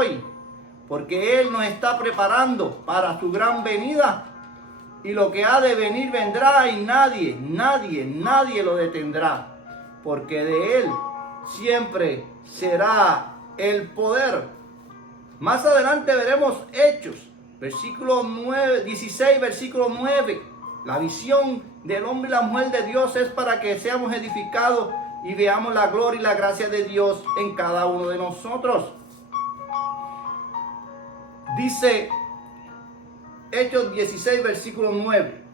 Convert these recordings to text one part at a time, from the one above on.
hoy, porque Él nos está preparando para su gran venida, y lo que ha de venir vendrá, y nadie lo detendrá, porque de Él siempre será el poder. Más adelante veremos Hechos, versículo 9, 16, versículo 9. La visión del hombre y la mujer de Dios es para que seamos edificados y veamos la gloria y la gracia de Dios en cada uno de nosotros. Dice Hechos 16, versículo 9.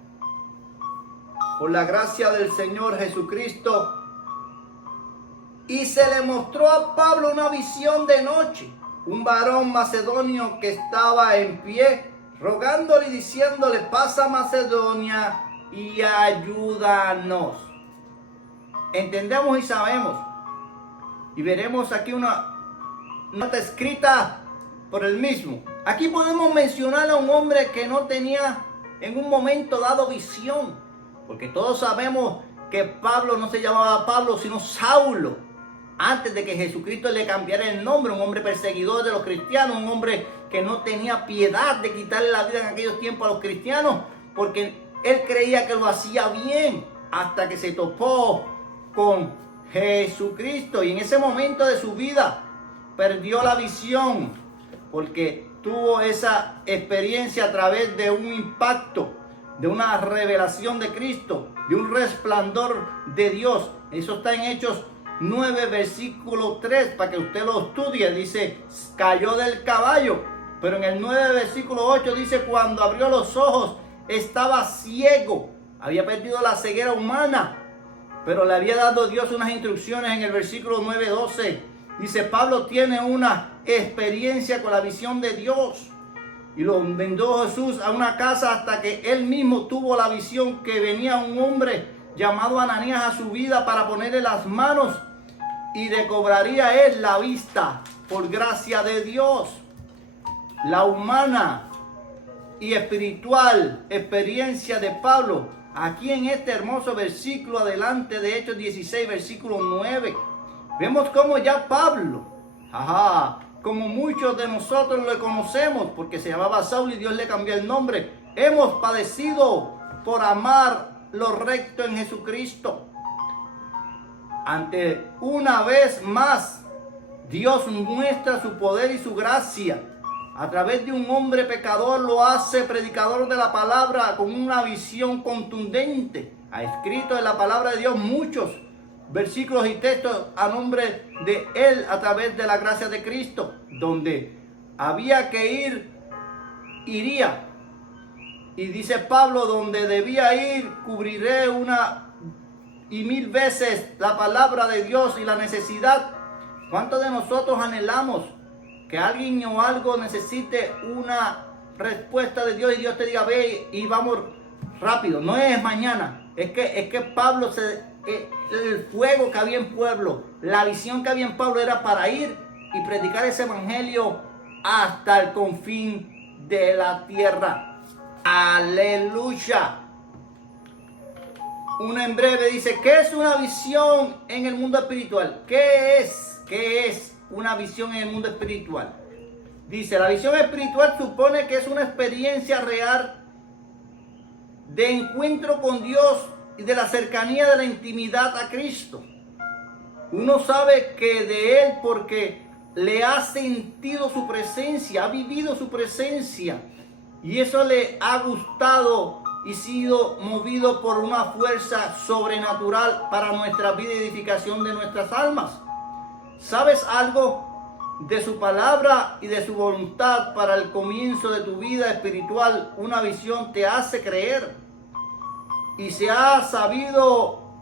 Por la gracia del Señor Jesucristo, y se le mostró a Pablo una visión de noche, un varón macedonio que estaba en pie, rogándole y diciéndole: pasa a Macedonia y ayúdanos. Entendemos y sabemos, y veremos aquí una nota escrita por el mismo. Aquí podemos mencionar a un hombre que no tenía en un momento dado visión, porque todos sabemos que Pablo no se llamaba Pablo, sino Saulo, antes de que Jesucristo le cambiara el nombre. Un hombre perseguidor de los cristianos, un hombre que no tenía piedad de quitarle la vida en aquellos tiempos a los cristianos, porque él creía que lo hacía bien, hasta que se topó con Jesucristo, y en ese momento de su vida perdió la visión, porque tuvo esa experiencia a través de un impacto, de una revelación de Cristo, de un resplandor de Dios. Eso está en Hechos 9, versículo 3, para que usted lo estudie. Dice: cayó del caballo. Pero en el 9, versículo 8 dice: cuando abrió los ojos estaba ciego. Había perdido la ceguera humana, pero le había dado Dios unas instrucciones. En el versículo 9, 12 dice: Pablo tiene una experiencia con la visión de Dios, y lo mandó Jesús a una casa hasta que él mismo tuvo la visión que venía un hombre llamado Ananías a su vida para ponerle las manos, y recobraría él la vista por gracia de Dios. La humana y espiritual experiencia de Pablo, aquí en este hermoso versículo adelante de Hechos 16, versículo 9, vemos cómo ya Pablo, como muchos de nosotros le conocemos, porque se llamaba Saulo y Dios le cambió el nombre, hemos padecido por amar lo recto en Jesucristo. Ante una vez más, Dios muestra su poder y su gracia. A través de un hombre pecador lo hace predicador de la palabra con una visión contundente. Ha escrito en la palabra de Dios muchos versículos y textos a nombre de él a través de la gracia de Cristo. Donde había que ir, iría. Y dice Pablo: donde debía ir, cubriré una y mil veces la palabra de Dios y la necesidad. ¿Cuántos de nosotros anhelamos que alguien o algo necesite una respuesta de Dios y Dios te diga: ve y vamos rápido? No es mañana. Es que Pablo, el fuego que había en pueblo, la visión que había en Pablo era para ir y predicar ese evangelio hasta el confín de la tierra. Aleluya. Una en breve dice: ¿qué es una visión en el mundo espiritual? ¿Qué es una visión en el mundo espiritual? Dice: la visión espiritual supone que es una experiencia real de encuentro con Dios y de la cercanía de la intimidad a Cristo. Uno sabe que de Él porque le ha sentido su presencia, ha vivido su presencia, y eso le ha gustado y sido movido por una fuerza sobrenatural para nuestra vida y edificación de nuestras almas. ¿Sabes algo de su palabra y de su voluntad para el comienzo de tu vida espiritual? Una visión te hace creer, y se ha sabido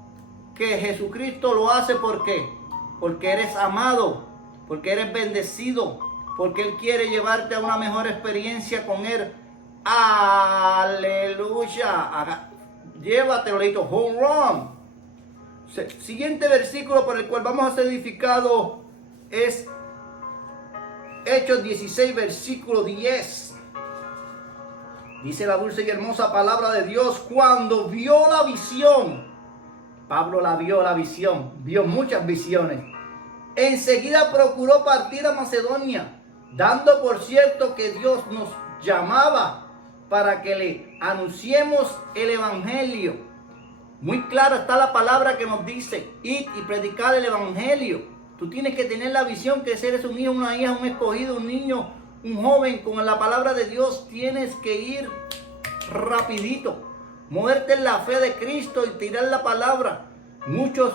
que Jesucristo lo hace. ¿Por qué? Porque eres amado, porque eres bendecido, porque Él quiere llevarte a una mejor experiencia con Él. Aleluya. Llévatelo, leito, home run. Siguiente versículo por el cual vamos a ser edificados es Hechos 16, versículo 10. Dice la dulce y hermosa palabra de Dios: cuando vio la visión, Pablo vio la visión, vio muchas visiones, enseguida procuró partir a Macedonia, dando por cierto que Dios nos llamaba para que le anunciemos el evangelio. Muy clara está la palabra que nos dice: id y predicar el evangelio. Tú tienes que tener la visión que si eres un hijo, una hija, un escogido, un niño, un joven con la palabra de Dios, tienes que ir rapidito, moverte en la fe de Cristo y tirar la palabra. Muchos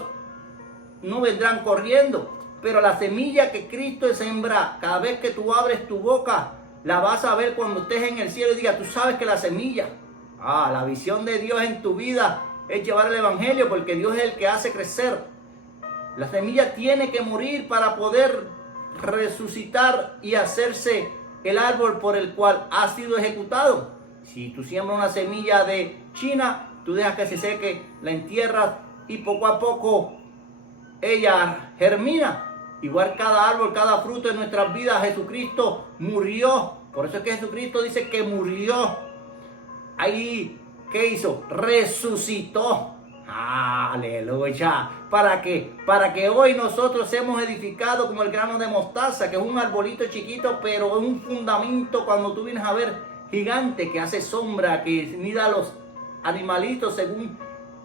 no vendrán corriendo, pero la semilla que Cristo sembra, cada vez que tú abres tu boca, la vas a ver cuando estés en el cielo y diga: tú sabes que la semilla, la visión de Dios en tu vida es llevar el evangelio, porque Dios es el que hace crecer. La semilla tiene que morir para poder resucitar y hacerse el árbol por el cual ha sido ejecutado. Si tú siembras una semilla de China, tú dejas que se seque, la entierras y poco a poco ella germina. Igual cada árbol, cada fruto en nuestras vidas, Jesucristo murió. Por eso es que Jesucristo dice que murió. Ahí, ¿qué hizo? Resucitó. Aleluya. ¿Para qué? Para que hoy nosotros hemos edificado como el grano de mostaza, que es un arbolito chiquito, pero es un fundamento, cuando tú vienes a ver, gigante, que hace sombra, que mira a los animalitos según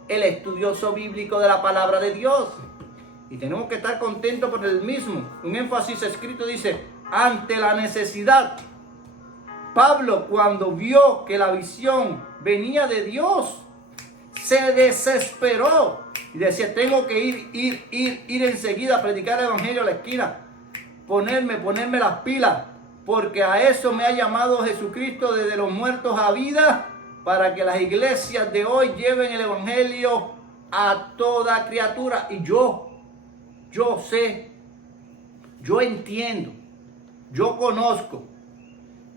el estudioso bíblico de la palabra de Dios. Y tenemos que estar contentos por el mismo. Un énfasis escrito dice: ante la necesidad. Pablo, cuando vio que la visión venía de Dios, se desesperó y decía: tengo que ir enseguida a predicar el evangelio a la esquina, ponerme las pilas, porque a eso me ha llamado Jesucristo desde los muertos a vida, para que las iglesias de hoy lleven el evangelio a toda criatura. Y yo sé, yo entiendo, yo conozco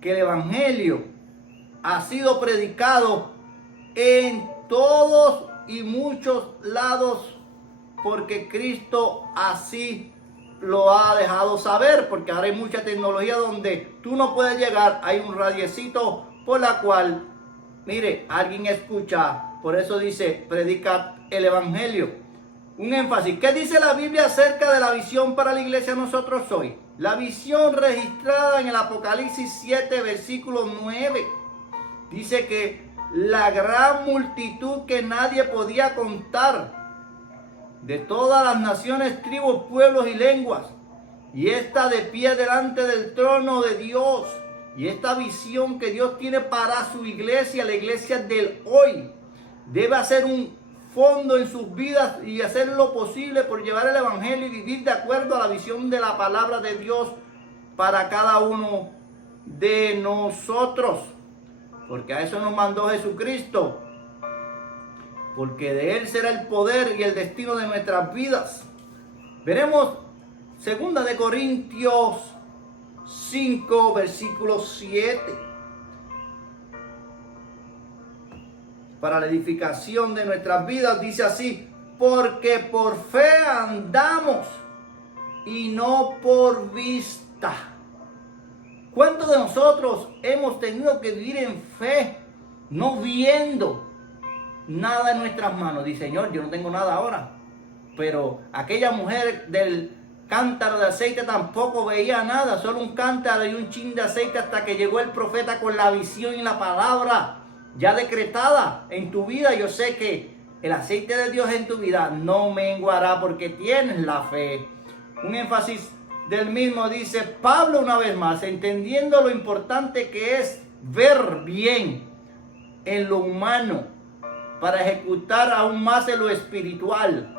que el evangelio ha sido predicado en todos y muchos lados, porque Cristo así lo ha dejado saber, porque ahora hay mucha tecnología donde tú no puedes llegar, hay un radiecito por la cual, mire, alguien escucha. Por eso dice: predica el evangelio. Un énfasis. ¿Qué dice la Biblia acerca de la visión para la iglesia nosotros hoy? La visión registrada en el Apocalipsis 7, versículo 9. Dice que la gran multitud que nadie podía contar, de todas las naciones, tribus, pueblos y lenguas, y está de pie delante del trono de Dios. Y esta visión que Dios tiene para su iglesia, la iglesia del hoy, debe hacer un fondo en sus vidas y hacer lo posible por llevar el evangelio y vivir de acuerdo a la visión de la palabra de Dios para cada uno de nosotros, porque a eso nos mandó Jesucristo, porque de Él será el poder y el destino de nuestras vidas. Veremos 2 de Corintios 5, versículo 7. Para la edificación de nuestras vidas dice así: porque por fe andamos y no por vista. ¿Cuántos de nosotros hemos tenido que vivir en fe, no viendo nada en nuestras manos? Dice: Señor, yo no tengo nada ahora. Pero aquella mujer del cántaro de aceite tampoco veía nada, solo un cántaro y un chin de aceite, hasta que llegó el profeta con la visión y la palabra ya decretada en tu vida. Yo sé que el aceite de Dios en tu vida no menguará porque tienes la fe. Un énfasis del mismo dice Pablo una vez más: entendiendo lo importante que es ver bien en lo humano para ejecutar aún más en lo espiritual,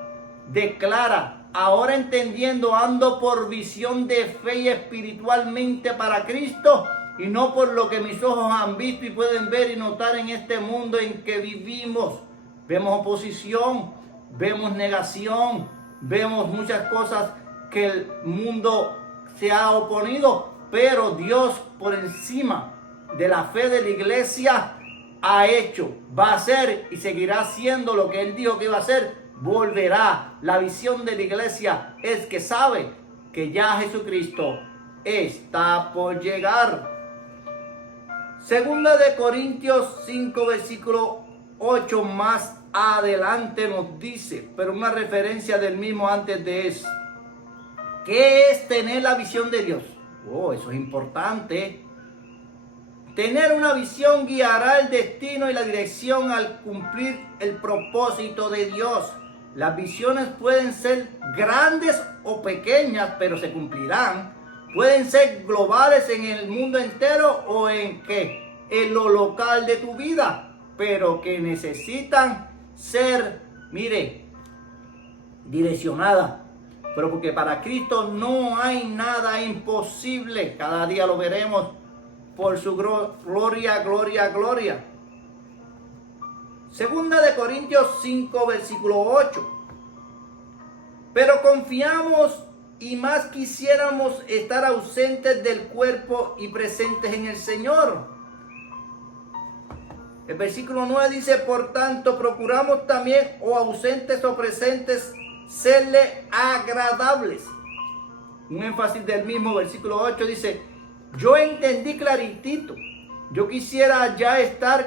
declara: ahora entendiendo, ando por visión de fe y espiritualmente para Cristo, y no por lo que mis ojos han visto y pueden ver y notar en este mundo en que vivimos. Vemos oposición, vemos negación, vemos muchas cosas que el mundo se ha oponido, pero Dios, por encima de la fe de la iglesia, ha hecho, va a hacer y seguirá haciendo lo que Él dijo que iba a hacer. Volverá. La visión de la iglesia es que sabe que ya Jesucristo está por llegar. 2 de Corintios 5, versículo 8 más adelante nos dice, pero una referencia del mismo antes de eso: ¿qué es tener la visión de Dios? Oh, eso es importante. Tener una visión guiará el destino y la dirección al cumplir el propósito de Dios. Las visiones pueden ser grandes o pequeñas, pero se cumplirán. Pueden ser globales en el mundo entero o en lo local de tu vida, pero que necesitan ser, direccionadas. Pero porque para Cristo no hay nada imposible. Cada día lo veremos por su gloria, gloria, gloria. Segunda de Corintios 5, versículo 8. Pero confiamos y más quisiéramos estar ausentes del cuerpo y presentes en el Señor. El versículo 9 dice, por tanto, procuramos también, o ausentes o presentes, serle agradables. Un énfasis del mismo versículo 8 dice, yo entendí claritito. Yo quisiera ya estar con